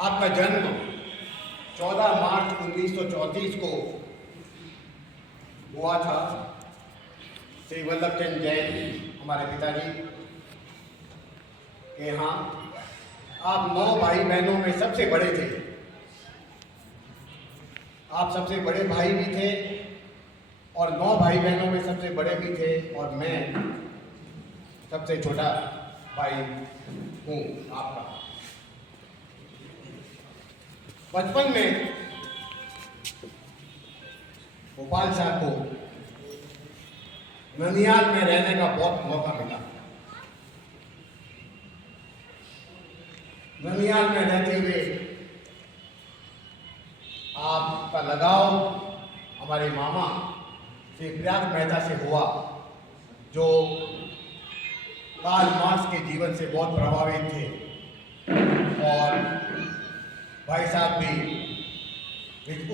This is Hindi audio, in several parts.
आपका जन्म 14 मार्च 1934 को हुआ था। श्री वल्लभ चंद जैन हमारे पिताजी के यहाँ आप 9 भाई बहनों में सबसे बड़े थे। आप सबसे बड़े भाई भी थे और 9 भाई बहनों में सबसे बड़े भी थे और मैं सबसे छोटा भाई हूँ आपका। बचपन में भोपाल साहब को ननिहाल में रहने का बहुत मौका मिला। ननिहाल में रहते हुए आपका लगाव हमारे मामा श्री प्रयाग मेहता से हुआ, जो कार्ल मार्क्स के जीवन से बहुत प्रभावित थे और भाई साहब भी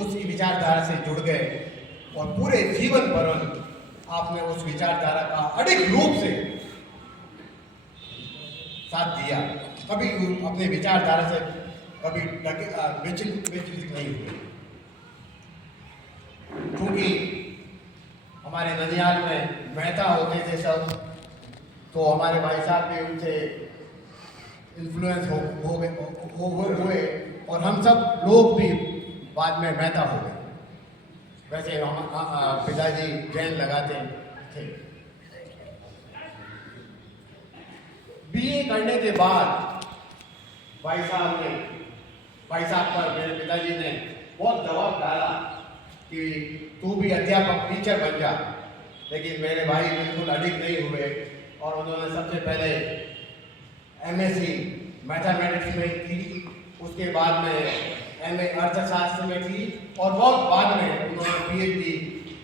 उसी विचारधारा से जुड़ गए और पूरे जीवन भर आपने उस विचारधारा का अडिग रूप से साथ दिया। कभी अपने विचारधारा से कभी विचलित नहीं हुए, क्योंकि हमारे ननिहाल में मेहता होते थे सब, तो हमारे भाई साहब भी उनसे इन्फ्लुएंस हुए और हम सब लोग भी बाद में मेहता हो गए। वैसे हम पिताजी जैन लगाते थे। बीए करने के बाद भाई साहब पर मेरे पिताजी ने बहुत दबाव डाला कि तू भी अध्यापक टीचर बन जा, लेकिन मेरे भाई बिल्कुल अडिग नहीं हुए और उन्होंने सबसे पहले एमएससी मैथमेटिक्स में की, उसके बाद में एमए अर्थशास्त्र में की और बहुत बाद में उन्होंने पीएचडी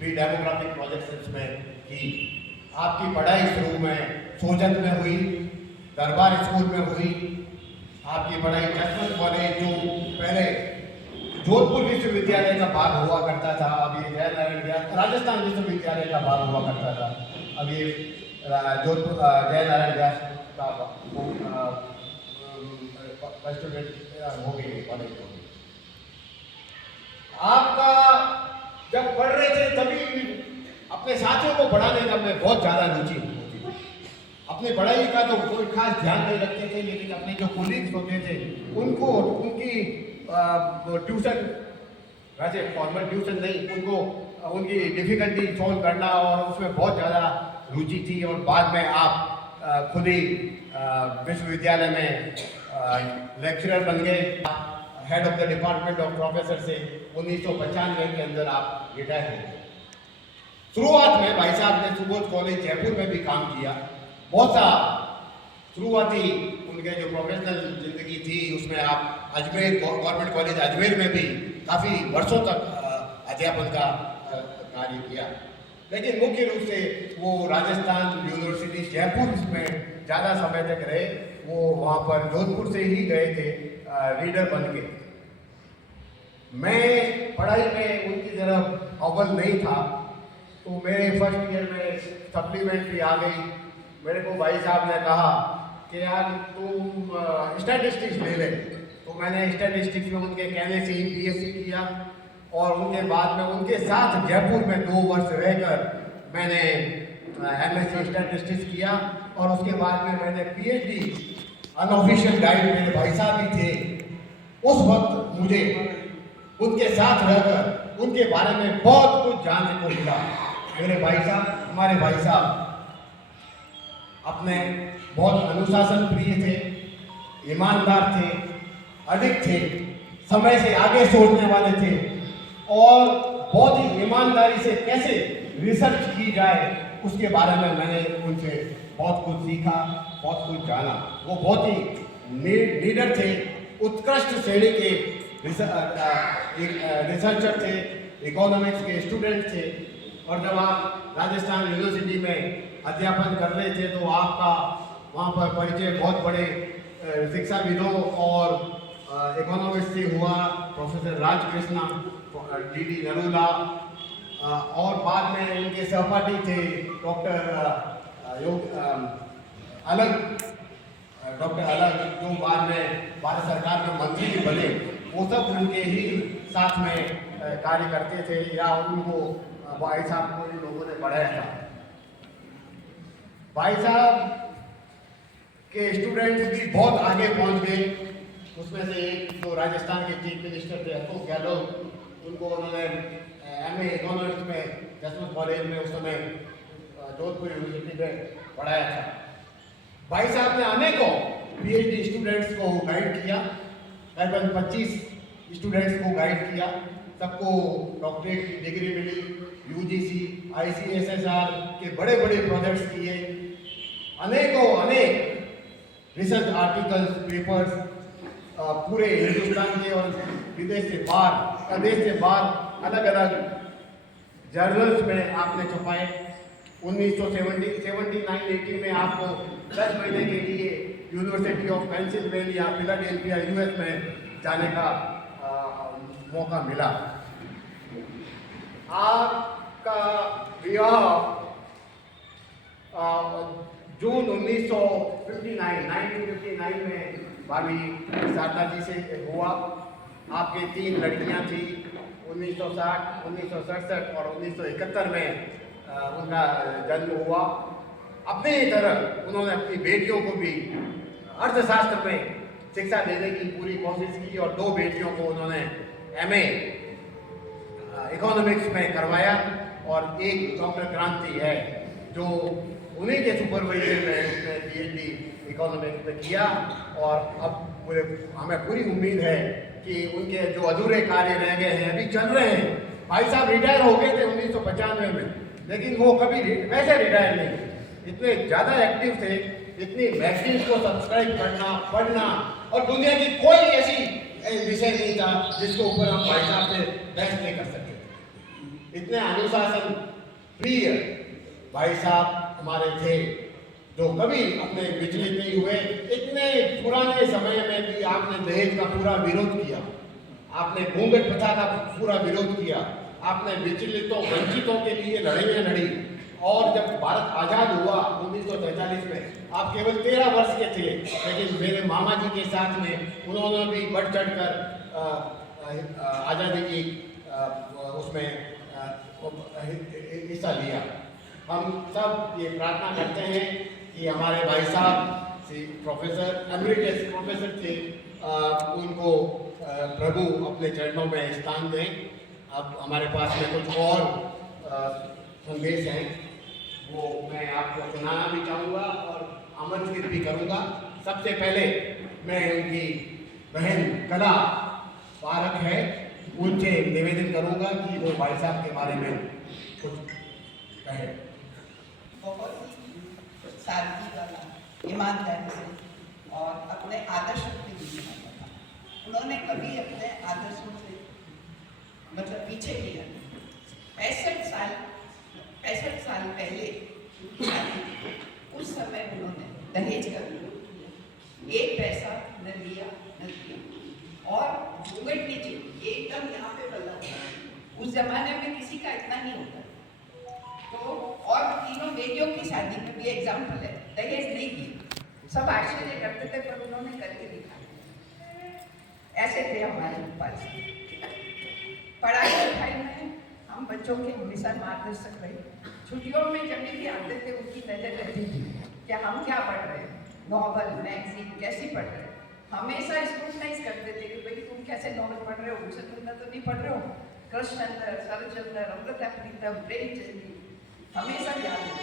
भी डेमोग्राफिक प्रोजेक्ट्स में की। आपकी पढ़ाई शुरू में सोजत में हुई, दरबार स्कूल में हुई। आपकी पढ़ाई जसवंत कॉलेज, जो पहले जोधपुर विश्वविद्यालय का भाग हुआ करता था, अब ये जयनारायण व्यास राजस्थान विश्वविद्यालय का भाग हुआ करता था, अब ये जोधपुर जयनारायण व्यास का हो गई कॉलेज हो गई। आपका जब पढ़ रहे थे तभी अपने साथियों को पढ़ाने का मैं बहुत ज़्यादा रुचि होती थी। अपने पढ़ाई का तो कोई खास ध्यान नहीं रखते थे, लेकिन अपने जो कोलीग्स होते थे उनको उनकी ट्यूशन, वैसे फॉर्मल ट्यूशन नहीं, उनको उनकी डिफ़िकल्टी सॉल्व करना और उसमें बहुत ज़्यादा रुचि थी। और बाद में आप खुद ही विश्वविद्यालय में लेक्चरर बन गए। Head of the department of professor से 1995 के अंदर आप रिटायर हो गए। शुरुआत में भाई साहब ने सुबोध कॉलेज जयपुर में भी काम किया। बहुत सा शुरुआती उनके जो प्रोफेशनल जिंदगी थी उसमें आप अजमेर गवर्नमेंट कॉलेज अजमेर में भी काफ़ी वर्षों तक अध्यापन का कार्य किया, लेकिन मुख्य रूप से वो राजस्थान यूनिवर्सिटी जयपुर में ज़्यादा समय तक रहे। वो वहाँ पर जोधपुर से ही गए थे रीडर बन के। मैं पढ़ाई में उनकी तरफ अव्वल नहीं था, तो मेरे फर्स्ट ईयर में सप्लीमेंट्री आ गई। मेरे को भाई साहब ने कहा कि यार तुम स्टैटिस्टिक्स ले ले, तो मैंने स्टैटिस्टिक्स में उनके कहने से ही बीएससी किया और उनके बाद में उनके साथ जयपुर में 2 वर्ष रहकर मैंने एमएससी स्टैटिस्टिक्स किया और उसके बाद में मैंने पीएचडी अनऑफिशियल गाइड, मेरे भाई साहब भी थे उस वक्त, मुझे उनके साथ रहकर उनके बारे में बहुत कुछ जानने को मिला। मेरे भाई साहब, हमारे भाई साहब अपने बहुत अनुशासन प्रिय थे, ईमानदार थे, अडिग थे, समय से आगे सोचने वाले थे और बहुत ही ईमानदारी से कैसे रिसर्च की जाए उसके बारे में मैंने उनसे बहुत कुछ सीखा, बहुत कुछ जाना। वो बहुत ही लीडर थे, उत्कृष्ट श्रेणी के रिसर्चर थे, इकोनॉमिक्स के स्टूडेंट थे। और जब आप राजस्थान यूनिवर्सिटी में अध्यापन कर रहे थे तो आपका वहाँ पर परिचय बहुत बड़े शिक्षाविदों और इकोनॉमिक्स से हुआ। प्रोफेसर राजकृष्णा, डीडी नरूला और बाद में उनके सहपाठी थे डॉक्टर अलग डॉक्टर अलग जो बाद में भारत सरकार में मंत्री भी बने, वो सब उनके ही साथ में कार्य करते थे या उनको भाई साहब को इन लोगों ने पढ़ाया था। भाई साहब के स्टूडेंट्स भी बहुत आगे पहुंच गए। उसमें से एक जो राजस्थान के चीफ मिनिस्टर थे अशोक गहलोत, उनको उन्होंने एमए इकोनॉमिक्स में जसवंत कॉलेज में उस समय जोधपुर यूनिवर्सिटी में पढ़ाया था। भाई साहब ने अनेकों पीएचडी स्टूडेंट्स को गाइड किया, करीबन 25 स्टूडेंट्स को गाइड किया, सबको डॉक्टरेट की डिग्री मिली, यूजीसी आईसीएसएसआर के बड़े बड़े प्रोजेक्ट्स किए, अनेक रिसर्च आर्टिकल्स पेपर्स पूरे हिंदुस्तान के और विदेश से बाहर देश से बाहर अलग अलग जर्नल्स में आपने छपाए। 1979-80 में आपको 10 महीने के लिए university of Pennsylvania Philadelphia US में जाने का मौका मिला। आपका विवाह जून 1959 में भाभी शारदा जी से हुआ। आपके 3 लड़कियां थी, 1960, 1967 और 1971 में उनका जन्म हुआ। अपनी तरह उन्होंने अपनी बेटियों को भी अर्थशास्त्र में शिक्षा देने की पूरी कोशिश की और 2 बेटियों को उन्होंने एमए इकोनॉमिक्स में करवाया और एक डॉक्टर क्रांति है जो उन्हीं के सुपरवाइजर में उसने पीएचडी इकोनॉमिक्स में किया। और अब हमें पूरी उम्मीद है कि उनके जो अधूरे कार्य रह गए हैं अभी चल रहे हैं। भाई साहब रिटायर हो गए थे 1995 में, लेकिन वो कभी वैसे रिटायर नहीं, इतने ज़्यादा एक्टिव थे, इतनी मैगजीन्स को सब्सक्राइब करना, पढ़ना, और दुनिया की कोई ऐसी विषय नहीं था जिसके ऊपर हम भाई साहब से बहस नहीं कर सकते। इतने अनुशासन प्रिय भाई साहब हमारे थे जो कभी अपने विचलित नहीं हुए। इतने पुराने समय में भी आपने दहेज का पूरा विरोध किया, आपने घूंघट प्रथा का पूरा विरोध किया, आपने विचलितों वंचितों के लिए लड़ाइयाँ लड़ी। और जब भारत आज़ाद हुआ 1943 में, आप केवल 13 वर्ष के थे, लेकिन मेरे मामा जी के साथ में उन्होंने भी बढ़ चढ़ कर आज़ादी की उसमें हिस्सा लिया। हम सब ये प्रार्थना करते हैं कि हमारे भाई साहब प्रोफेसर एमरिटस प्रोफेसर थे, उनको प्रभु अपने चरणों में स्थान दें। अब हमारे पास में कुछ और संदेश हैं, वो मैं आपको सुनाना भी चाहूँगा और आमंत्रित भी करूँगा। सबसे पहले मैं उनकी बहन कला पारक है, उनसे निवेदन करूँगा कि वो भाई साहब के बारे में कुछ कहें। बहुत ही सादगी वाला, ईमानदारी से और अपने आदर्शों के लिए उन्होंने कभी अपने आदर्शों से मतलब पीछे किया। 65 साल पहले उनकी शादी थी, उस समय उन्होंने दहेज का विरोध किया, 1 पैसा न लिया न दिया और घूंघट नीचे एकदम यहाँ पे बल्ला। उस जमाने में किसी का इतना नहीं होता। तो और तीनों बेटियों की शादी में भी एग्जाम्पल है, दहेज नहीं की, सब आश्चर्य करते थे पर उन्होंने करके दिखाया। ऐसे थे हमारे पास। पढ़ाई लिखाई में हम बच्चों के हमेशा मार्गदर्शक रहे। छुट्टियों में जब भी आते थे उनकी नजर रहती थी कि हम क्या पढ़ रहे हैं, नॉवल मैगजीन कैसी पढ़ रहे हैं। हमेशा स्क्रूटनाइज करते थे कि भाई तुम कैसे नॉवल पढ़ रहे हो, उनसे तुम तो नहीं पढ़ रहे हो। कृष्णचंद्र, शरतचंद्र, अमृता प्रीतम, प्रेमचंद जी हमेशा याद है।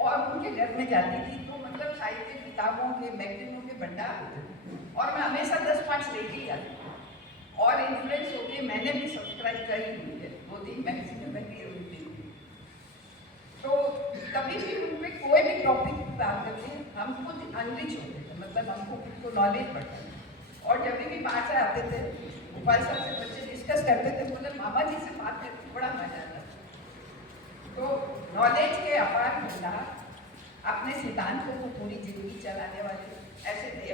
और उनके घर में जाती थी तो मतलब साहित्य किताबों के मैगजीनों के भंडार होते थे और मैं हमेशा 10-5 लेके ही जाती थी। और इन्फ्लुएंस होके मैंने भी सब्सक्राइब करी हुई है, 2-3 मैगजीन में भी हुई थी। तो कभी भी उनमें कोई भी टॉपिक बात करते हैं हम खुद अनरिच होते थे, मतलब हमको खुद को नॉलेज बढ़ता है। और जब भी बाहर से आते थे गोपाल साहब से बच्चे डिस्कस करते थे, बोले मामा जी से बात करके बड़ा मजा आता था। तो नॉलेज के अपार भंडार, अपने सिद्धांतों को पूरी जिंदगी चलाने वाले ऐसे थे